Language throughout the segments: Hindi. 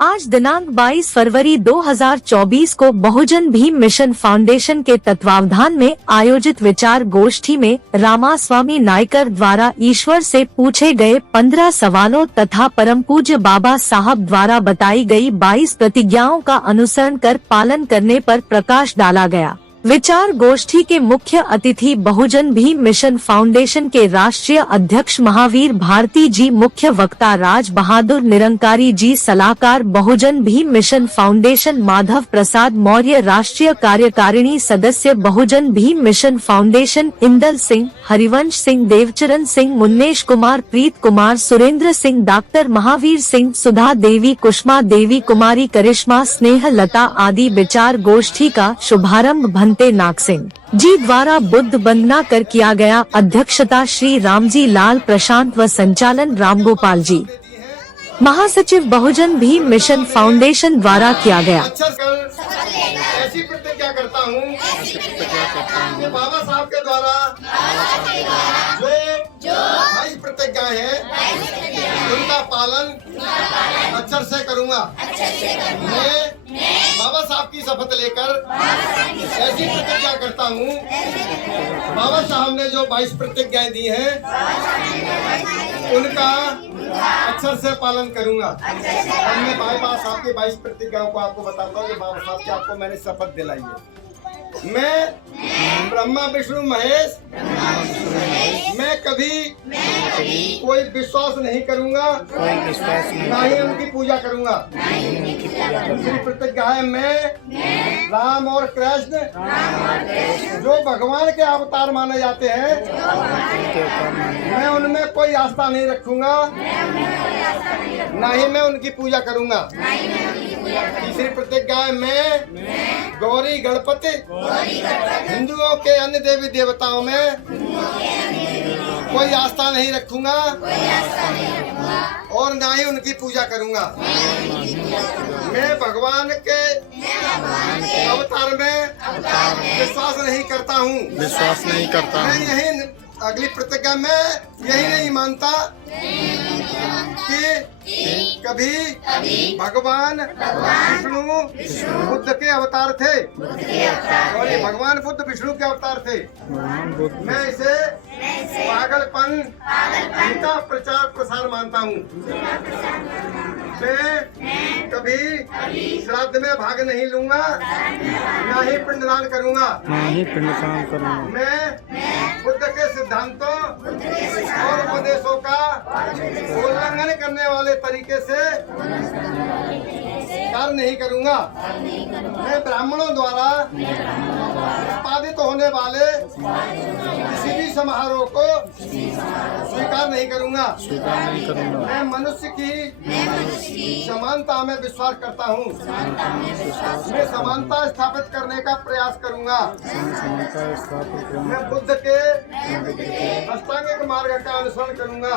आज दिनांक 22 फरवरी 2024 को बहुजन भीम मिशन फाउंडेशन के तत्वावधान में आयोजित विचार गोष्ठी में रामास्वामी नायकर द्वारा ईश्वर से पूछे गए 15 सवालों तथा परम पूज्य बाबा साहब द्वारा बताई गई 22 प्रतिज्ञाओं का अनुसरण कर पालन करने पर प्रकाश डाला गया। विचार गोष्ठी के मुख्य अतिथि बहुजन भीम मिशन फाउंडेशन के राष्ट्रीय अध्यक्ष महावीर भारती जी, मुख्य वक्ता राज बहादुर निरंकारी जी, सलाहकार बहुजन भीम मिशन फाउंडेशन माधव प्रसाद मौर्य, राष्ट्रीय कार्यकारिणी सदस्य बहुजन भीम मिशन फाउंडेशन इंदल सिंह, हरिवंश सिंह, देवचरण सिंह, मुन्नेश कुमार, प्रीत कुमार, सुरेंद्र सिंह, डॉक्टर महावीर सिंह, सुधा देवी, कुष्मा देवी, कुमारी करिश्मा, स्नेह लता आदि विचार गोष्ठी का शुभारंभ भंते नाग सिंह जी द्वारा बुद्ध वंदना कर किया गया। अध्यक्षता श्री रामजी लाल प्रशांत व संचालन रामगोपाल जी, महासचिव बहुजन भीम मिशन फाउंडेशन द्वारा किया गया। ऐसी प्रतिज्ञा करता हूँ कि बाबा साहब के द्वारा जो 22 प्रतिज्ञाएं हैं उनका पालन अक्षर से करूँगा। मैं बाबा साहब की शपथ लेकर ऐसी प्रतिज्ञा करता हूँ, बाबा साहब ने जो 22 प्रतिज्ञाएं दी हैं उनका अक्षर से पालन करूंगा। अब मैं बाबा साहब की 22 प्रतिज्ञाओं को आपको बताता हूँ। बाबा साहब की आपको मैंने शपथ दिलाई है। मैं ब्रह्मा विष्णु महेश मैं कभी कोई विश्वास नहीं करूंगा, ना ही उनकी पूजा करूंगा। दूसरी प्रतिज्ञा है, मैं राम और कृष्ण जो भगवान के अवतार माने जाते हैं, मैं उनमें कोई आस्था नहीं रखूंगा, ना ही मैं उनकी पूजा करूंगा। तीसरी प्रतिज्ञा है, मैं गौरी गणपति हिंदुओं के अन्य देवी देवताओं में कोई आस्था नहीं रखूंगा और ना ही उनकी पूजा करूंगा। मैं भगवान के अवतार में विश्वास नहीं करता हूँ। मैं यही अगली प्रतिज्ञा में यही नहीं मानता कि कभी भगवान विष्णु बुद्ध के अवतार थे और ये भगवान बुद्ध विष्णु के अवतार थे। मैं इसे पागलपन का प्रचार प्रसार मानता हूँ। मैं कभी श्राद्ध में भाग नहीं लूंगा, ना ही पिंडदान करूंगा। मैं बुद्ध के सिद्धांतों और उपदेशों का उल्लंघन करने वाले तरीके से कार्य नहीं करूंगा। मैं ब्राह्मणों द्वारा उत्पादित होने वाले किसी भी समारोह को स्वीकार नहीं करूंगा। मैं मनुष्य की समानता में विश्वास करता हूँ। मैं समानता स्थापित करने का प्रयास करूंगा। मैं बुद्ध के अष्टांगिक मार्ग का अनुसरण करूंगा।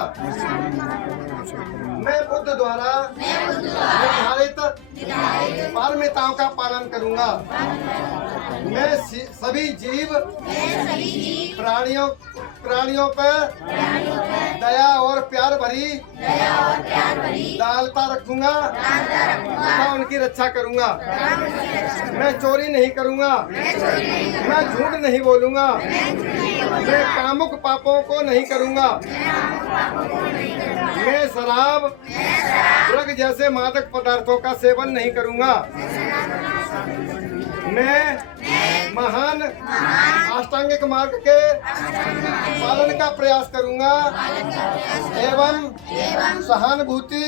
मैं बुद्ध द्वारा निर्धारित पारमिताओं का पालन करूंगा। मैं सभी जीव प्राणियों पर दया और प्यार भरी दयालुता रखूंगा तथा उनकी रक्षा करूंगा। मैं चोरी नहीं करूंगा, मैं झूठ नहीं बोलूंगा, मैं कामुक पापों को नहीं करूंगा। मैं शराब, ड्रग जैसे मादक पदार्थों का सेवन नहीं करूंगा। मैं महान अष्टांगिक मार्ग के पालन का प्रयास करूंगा एवं सहानुभूति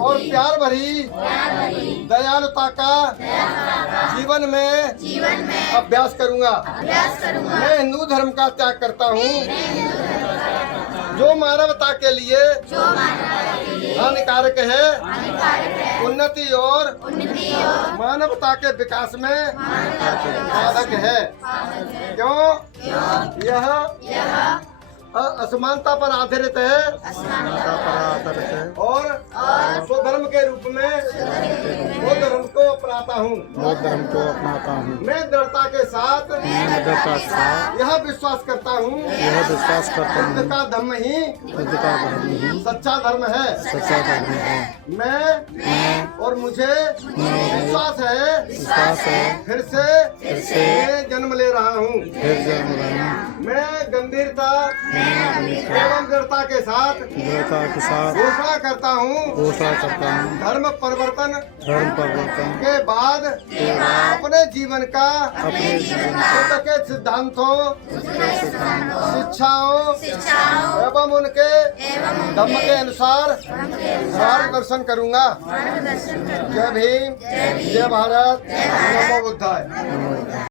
और प्यार भरी दयालुता का जीवन में अभ्यास करूंगा। मैं हिंदू धर्म का त्याग करता हूँ जो मानवता के लिए हानिकारक है, उन्नति और मानवता के विकास में बाधक है। क्यों? यह असमानता पर आधारित है और स्वधर्म के रूप में वो धर्म को अपनाता हूँ। मैं दृढ़ता के साथ यह विश्वास करता हूँ बुद्ध का धर्म ही सच्चा धर्म है। मैं और मुझे विश्वास है फिर से मैं जन्म ले रहा हूँ। मैं गंभीरता एवं दृढ़ता के साथ घोषणा करता हूँ धर्म परिवर्तन के बाद अपने जीवन का बुद्ध के सिद्धांतों शिक्षाओं एवं उनके धम्म के अनुसार मार्गदर्शन करूँगा। जय भीम, जय भारत, नमो बुद्धाय।